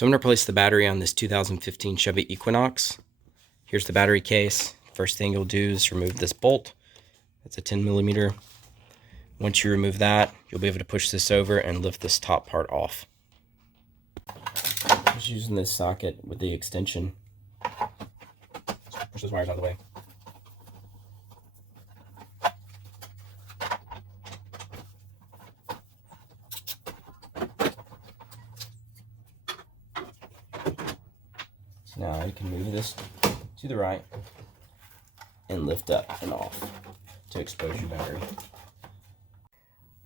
So I'm going to replace the battery on this 2015 Chevy Equinox. Here's the battery case. First thing you'll do is remove this bolt. It's a 10 millimeter. Once you remove that, you'll be able to push this over and lift this top part off. Just using this socket with the extension. Push those wires out of the way. So now you can move this to the right and lift up and off to expose your battery.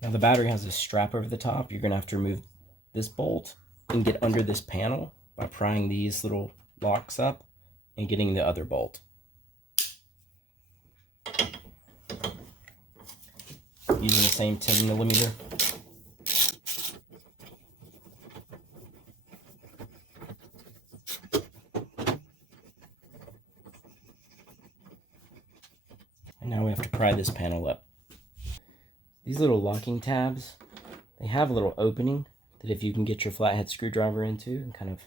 Now the battery has a strap over the top. You're going to have to remove this bolt and get under this panel by prying these little locks up and getting the other bolt. Using the same 10 millimeter. And now we have to pry this panel up. These little locking tabs, they have a little opening that if you can get your flathead screwdriver into and kind of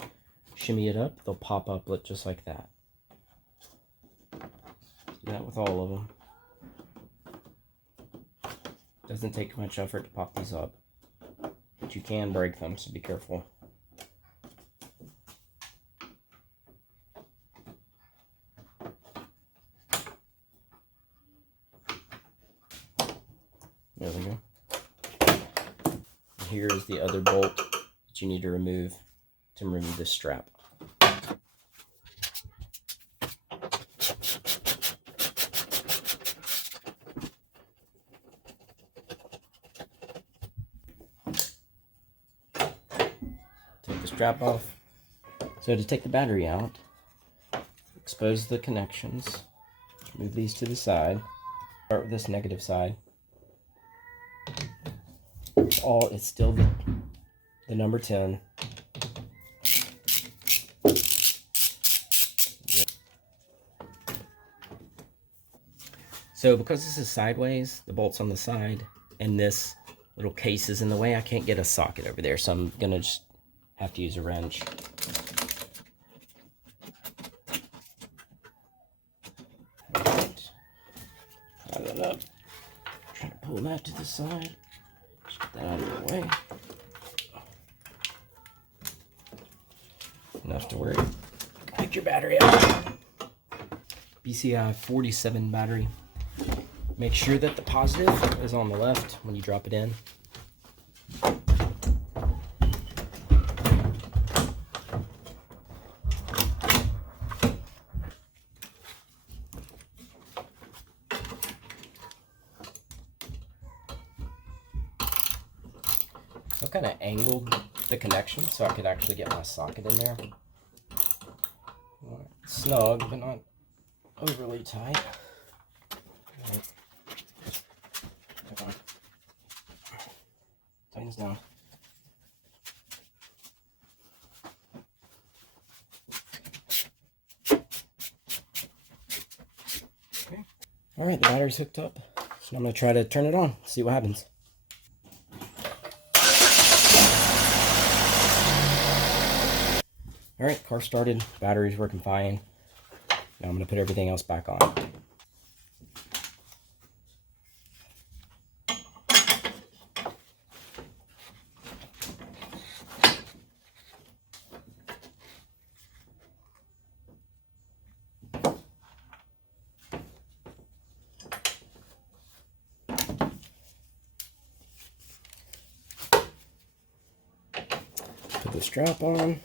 shimmy it up, they'll pop up just like that. Do that with all of them. Doesn't take much effort to pop these up, but you can break them, so be careful. There we go. And here is the other bolt that you need to remove this strap. Take the strap off. So to take the battery out, expose the connections, move these to the side. Start with this negative side. It's still the number 10. So because this is sideways, the bolt's on the side, and this little case is in the way, I can't get a socket over there, so I'm gonna just have to use a wrench. Right. Pry that up. Try to pull that to the side. Just get that out of the way. Enough to where you pick your battery up. BCI 47 battery. Make sure that the positive is on the left when you drop it in. I kind of angled the connection so I could actually get my socket in there. Snug, but not overly tight. Right. Come on. Tightens down. Okay. Alright, the battery's hooked up. So I'm going to try to turn it on, see what happens. Alright, car started, battery's working fine. Now I'm going to put everything else back on. Put the strap on.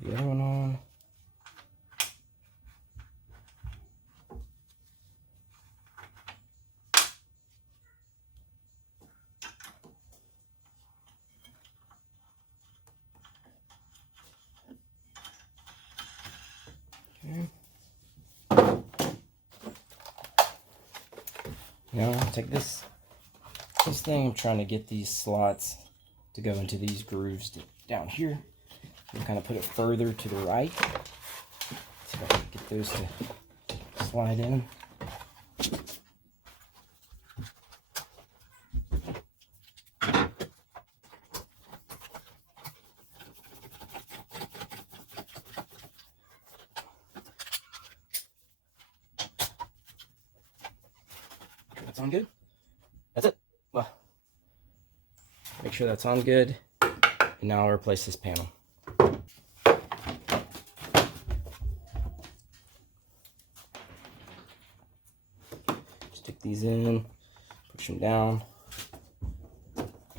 Put the other one on. Okay. Now take this thing, I'm trying to get these slots to go into these grooves down here. And kind of put it further to the right. See if I can get those to slide in. That's on good. That's it. Well, make sure that's on good. And now I'll replace this panel. Stick these in, push them down. There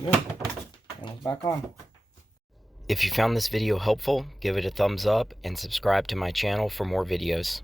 we go. Panel's back on. If you found this video helpful, give it a thumbs up and subscribe to my channel for more videos.